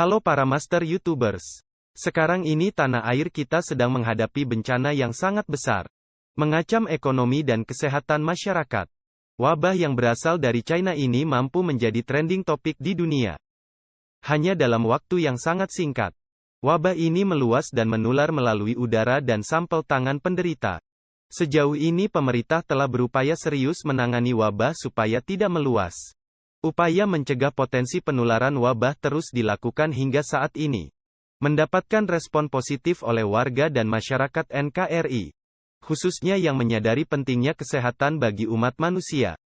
Halo para master YouTubers. Sekarang ini tanah air kita sedang menghadapi bencana yang sangat besar. Mengancam ekonomi dan kesehatan masyarakat. Wabah yang berasal dari China ini mampu menjadi trending topik di dunia. Hanya dalam waktu yang sangat singkat. Wabah ini meluas dan menular melalui udara dan sampel tangan penderita. Sejauh ini pemerintah telah berupaya serius menangani wabah supaya tidak meluas. Upaya mencegah potensi penularan wabah terus dilakukan hingga saat ini. Mendapatkan respon positif oleh warga dan masyarakat NKRI. Khususnya yang menyadari pentingnya kesehatan bagi umat manusia.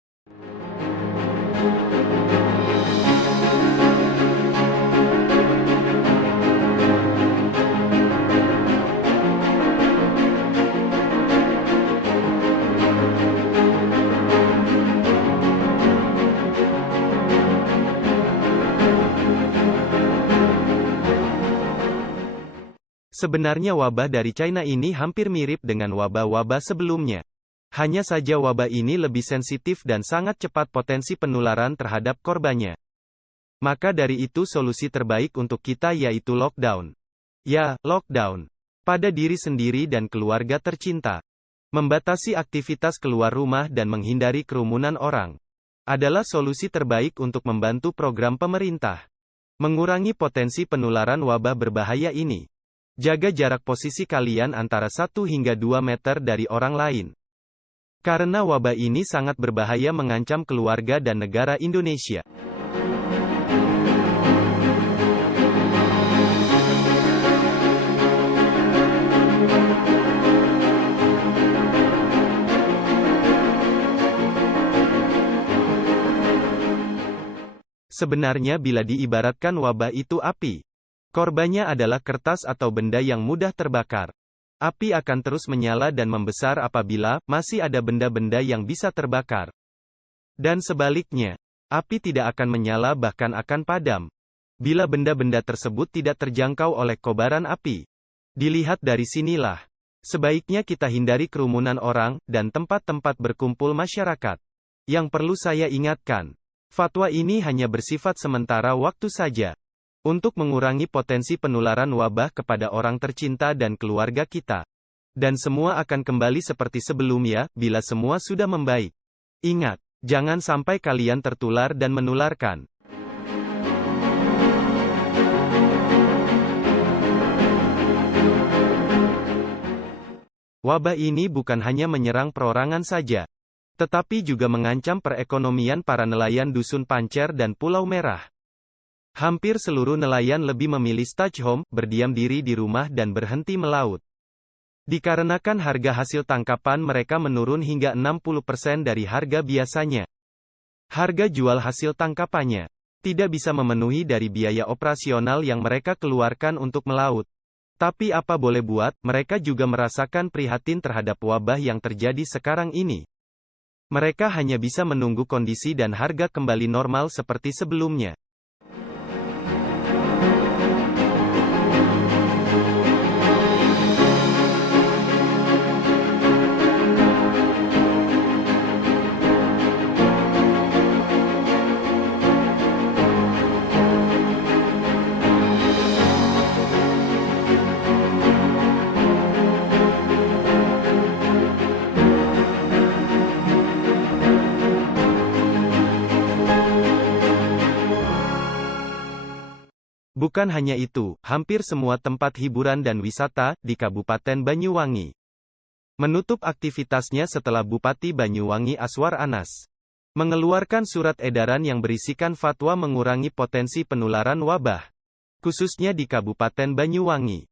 Sebenarnya wabah dari China ini hampir mirip dengan wabah-wabah sebelumnya. Hanya saja wabah ini lebih sensitif dan sangat cepat potensi penularan terhadap korbannya. Maka dari itu solusi terbaik untuk kita yaitu lockdown. Ya, lockdown. Pada diri sendiri dan keluarga tercinta. Membatasi aktivitas keluar rumah dan menghindari kerumunan orang. Adalah solusi terbaik untuk membantu program pemerintah. Mengurangi potensi penularan wabah berbahaya ini. Jaga jarak posisi kalian antara 1 hingga 2 meter dari orang lain. Karena wabah ini sangat berbahaya mengancam keluarga dan negara Indonesia. Sebenarnya bila diibaratkan wabah itu api. Korbannya adalah kertas atau benda yang mudah terbakar. Api akan terus menyala dan membesar apabila masih ada benda-benda yang bisa terbakar. Dan sebaliknya, api tidak akan menyala bahkan akan padam. Bila benda-benda tersebut tidak terjangkau oleh kobaran api. Dilihat dari sinilah. Sebaiknya kita hindari kerumunan orang dan tempat-tempat berkumpul masyarakat. Yang perlu saya ingatkan, fatwa ini hanya bersifat sementara waktu saja. Untuk mengurangi potensi penularan wabah kepada orang tercinta dan keluarga kita. Dan semua akan kembali seperti sebelumnya, bila semua sudah membaik. Ingat, jangan sampai kalian tertular dan menularkan. Wabah ini bukan hanya menyerang perorangan saja. Tetapi juga mengancam perekonomian para nelayan Dusun Pancer dan Pulau Merah. Hampir seluruh nelayan lebih memilih stay home, berdiam diri di rumah dan berhenti melaut. Dikarenakan harga hasil tangkapan mereka menurun hingga 60% dari harga biasanya. Harga jual hasil tangkapannya tidak bisa memenuhi dari biaya operasional yang mereka keluarkan untuk melaut. Tapi apa boleh buat, mereka juga merasakan prihatin terhadap wabah yang terjadi sekarang ini. Mereka hanya bisa menunggu kondisi dan harga kembali normal seperti sebelumnya. Bukan hanya itu, hampir semua tempat hiburan dan wisata di Kabupaten Banyuwangi menutup aktivitasnya setelah Bupati Banyuwangi Aswar Anas mengeluarkan surat edaran yang berisikan fatwa mengurangi potensi penularan wabah, khususnya di Kabupaten Banyuwangi.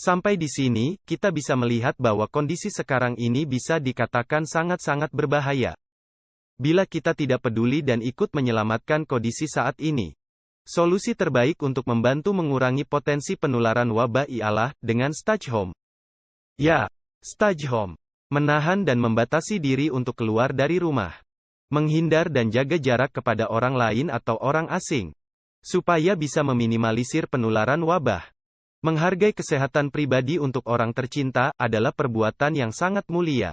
Sampai di sini, kita bisa melihat bahwa kondisi sekarang ini bisa dikatakan sangat-sangat berbahaya. Bila kita tidak peduli dan ikut menyelamatkan kondisi saat ini. Solusi terbaik untuk membantu mengurangi potensi penularan wabah ialah dengan stay home. Ya, stay home. Menahan dan membatasi diri untuk keluar dari rumah. Menghindar dan jaga jarak kepada orang lain atau orang asing. Supaya bisa meminimalisir penularan wabah. Menghargai kesehatan pribadi untuk orang tercinta adalah perbuatan yang sangat mulia.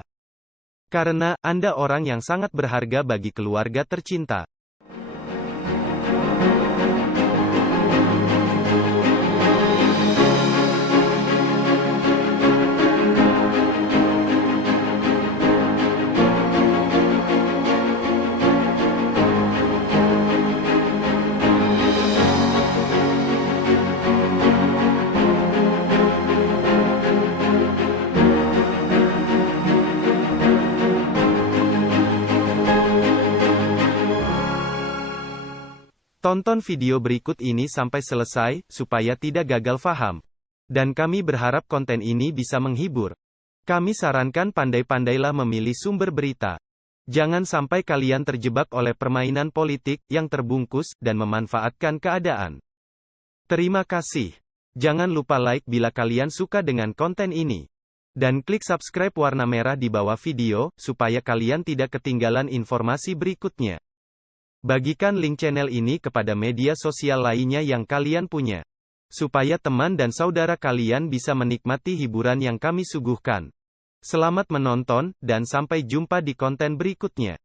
Karena Anda orang yang sangat berharga bagi keluarga tercinta. Tonton video berikut ini sampai selesai, supaya tidak gagal faham. Dan kami berharap konten ini bisa menghibur. Kami sarankan pandai-pandailah memilih sumber berita. Jangan sampai kalian terjebak oleh permainan politik, yang terbungkus, dan memanfaatkan keadaan. Terima kasih. Jangan lupa like bila kalian suka dengan konten ini. Dan klik subscribe warna merah di bawah video, supaya kalian tidak ketinggalan informasi berikutnya. Bagikan link channel ini kepada media sosial lainnya yang kalian punya. Supaya teman dan saudara kalian bisa menikmati hiburan yang kami suguhkan. Selamat menonton, dan sampai jumpa di konten berikutnya.